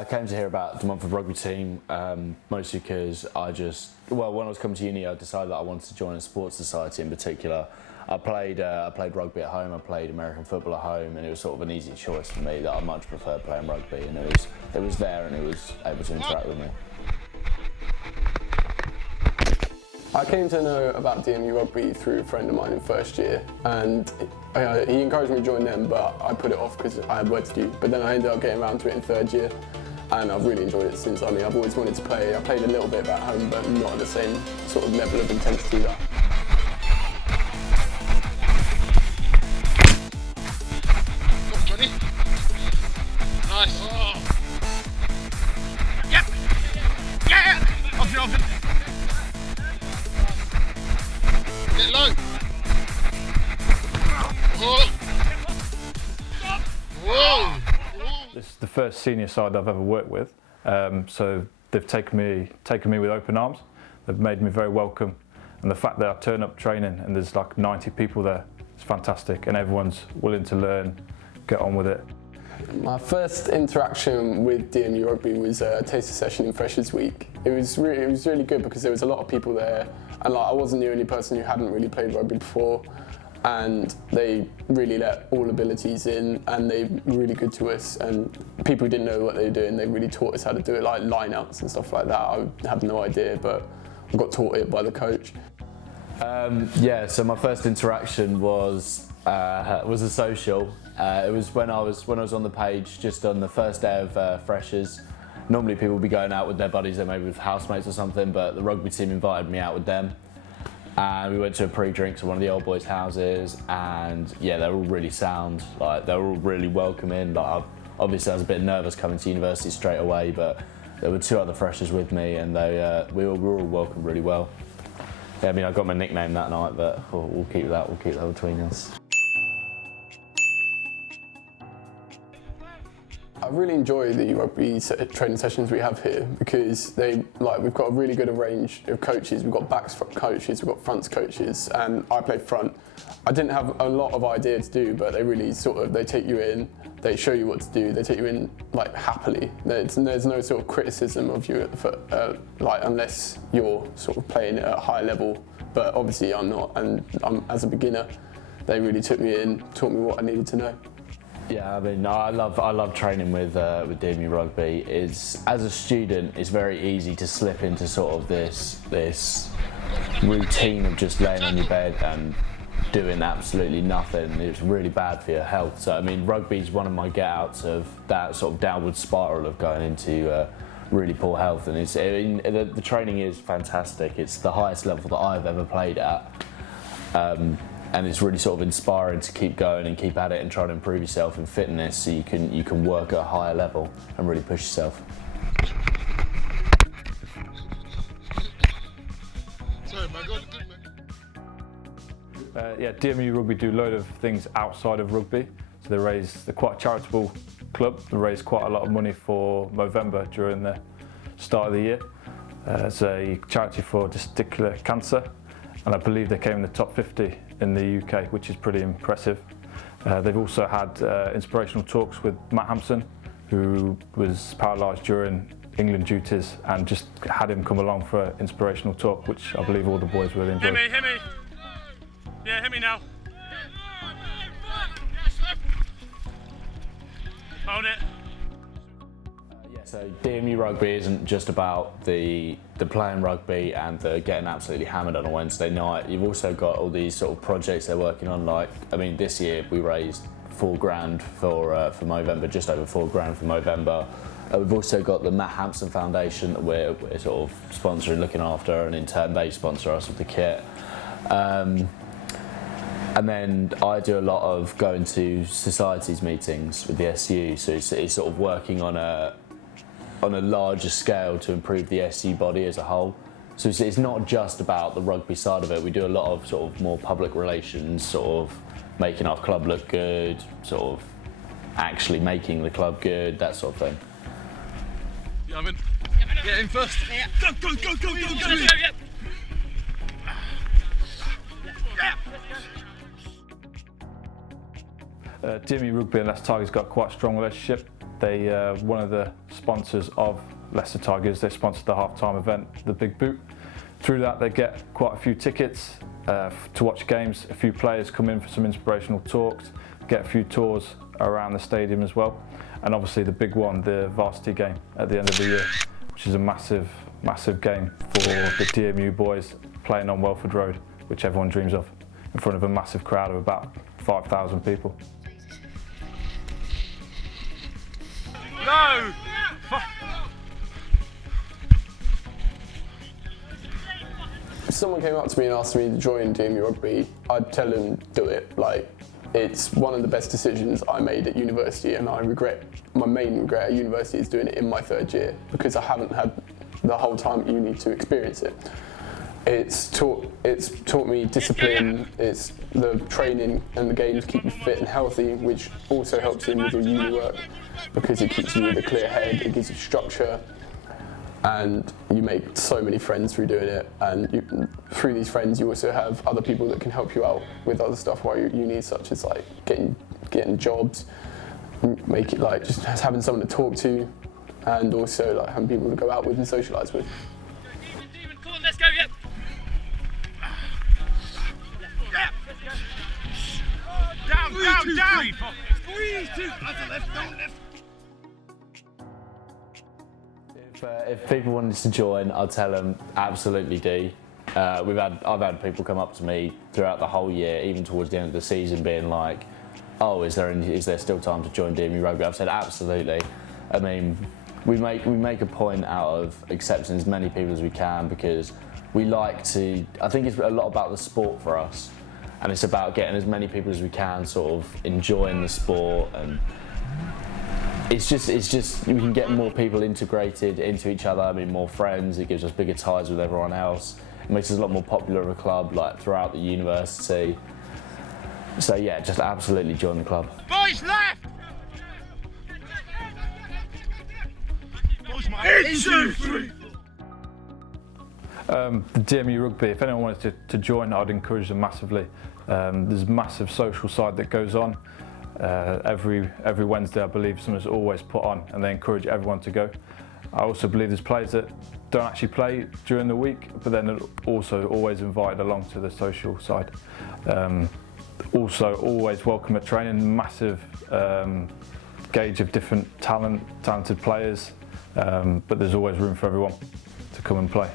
I came to hear about the Montford Rugby team mostly because when I was coming to uni, I decided that I wanted to join a sports society in particular. I played rugby at home, I played American football at home, and it was sort of an easy choice for me that I much preferred playing rugby, and it was there and it was able to interact with me. I came to know about DMU Rugby through a friend of mine in first year, and he encouraged me to join them, but I put it off because I had work to do. But then I ended up getting around to it in third year, and I've really enjoyed it since. I mean, I've always wanted to play. I played a little bit at home, but not at the same sort of level of intensity that. Nice. Oh. Yep. Yeah. Off your oven. Get low. Whoa. Whoa. This is the first senior side I've ever worked with, so they've taken me with open arms. They've made me very welcome, and the fact that I turn up training and there's like 90 people there, it's fantastic, and everyone's willing to learn, get on with it. My first interaction with DMU Rugby was a taster session in Freshers Week. It was really good because there was a lot of people there, and I wasn't the only person who hadn't really played rugby before, and they really let all abilities in, and they were really good to us, and people who didn't know what they were doing, they really taught us how to do it, like line-outs and stuff like that. I had no idea, but I got taught it by the coach. Yeah, so my first interaction was a social. It was when I was on the page just on the first day of freshers. Normally people would be going out with their buddies, or maybe with housemates or something, but the rugby team invited me out with them. And we went to a pre-drinks at one of the old boys' houses, and yeah, they were all really sound. Like, they were all really welcoming. Like, obviously I was a bit nervous coming to university straight away, but there were two other freshers with me, and we were all welcomed really well. Yeah, I mean, I got my nickname that night, but we'll keep that between us. I really enjoy the rugby training sessions we have here because we've got a really good range of coaches. We've got backs coaches, we've got fronts coaches, and I played front. I didn't have a lot of idea to do, but they really they take you in, they show you what to do, they take you in like happily. There's no sort of criticism of you unless you're sort of playing at a high level. But obviously I'm not, and as a beginner, they really took me in, taught me what I needed to know. Yeah, I mean, I love training with DMU Rugby. As a student, it's very easy to slip into sort of this routine of just laying on your bed and doing absolutely nothing. It's really bad for your health. So I mean, rugby is one of my get-outs of that sort of downward spiral of going into really poor health. And the training is fantastic. It's the highest level that I've ever played at. And it's really sort of inspiring to keep going and keep at it and try to improve yourself in fitness so you can work at a higher level and really push yourself. Sorry, man. Good, man. Yeah, DMU Rugby do a load of things outside of rugby. So they're quite a charitable club. They raise quite a lot of money for Movember during the start of the year. It's a charity for testicular cancer, and I believe they came in the top 50 in the UK, which is pretty impressive. They've also had inspirational talks with Matt Hampson, who was paralysed during England duties, and just had him come along for an inspirational talk, which I believe all the boys really enjoyed. Hit me. Yeah, hit me now. Hold it. So DMU Rugby isn't just about the playing rugby and the getting absolutely hammered on a Wednesday night. You've also got all these sort of projects they're working on. Like, I mean, this year we raised £4,000 for Movember, just over £4,000 for Movember. We've also got the Matt Hampson Foundation that we're sort of sponsoring, looking after, and in turn they sponsor us with the kit. And then I do a lot of going to societies meetings with the SU, so it's sort of working on a larger scale to improve the SU body as a whole. So it's not just about the rugby side of it. We do a lot of sort of more public relations, sort of making our club look good, sort of actually making the club good, that sort of thing. Yeah, I'm in. Get in first. Yeah. Go. DMU Rugby and Leicester Tigers got quite a strong relationship. They one of the sponsors of Leicester Tigers. They sponsored the half-time event, the Big Boot. Through that, they get quite a few tickets to watch games. A few players come in for some inspirational talks, get a few tours around the stadium as well, and obviously the big one, the varsity game at the end of the year, which is a massive game for the DMU boys playing on Welford Road, which everyone dreams of, in front of a massive crowd of about 5,000 people. No! If someone came up to me and asked me to join DMU Rugby, I'd tell them do it. Like, it's one of the best decisions I made at university, and my main regret at university is doing it in my third year, because I haven't had the whole time at uni to experience it. It's taught me discipline, it's the training and the games keep you fit and healthy, which also helps in with your uni work, because it keeps you with a clear head, it gives you structure, and you make so many friends through doing it. And through these friends, you also have other people that can help you out with other stuff while you're at uni, such as like getting jobs, make it like just having someone to talk to, and also like having people to go out with and socialise with. Demon, come on, let's go, yep. Down! Squeeze two! That's a left, don't left. If people wanted to join, I'd tell them absolutely do. I've had people come up to me throughout the whole year, even towards the end of the season, being like, "Oh, is there still time to join DMU Rugby?" I've said absolutely. I mean, we make a point out of accepting as many people as we can, because we like to. I think it's a lot about the sport for us, and it's about getting as many people as we can sort of enjoying the sport, and it's just we can get more people integrated into each other. I mean, more friends. It gives us bigger ties with everyone else. It makes us a lot more popular of a club, like throughout the university. So yeah, just absolutely join the club. Boys left! Boys, my 1, 2, 3. The DMU Rugby, if anyone wanted to join, I'd encourage them massively. There's a massive social side that goes on. Every Wednesday, I believe, someone's always put on, and they encourage everyone to go. I also believe there's players that don't actually play during the week, but then also always invited along to the social side. Also, always welcome at training, massive gauge of different talented players, but there's always room for everyone to come and play.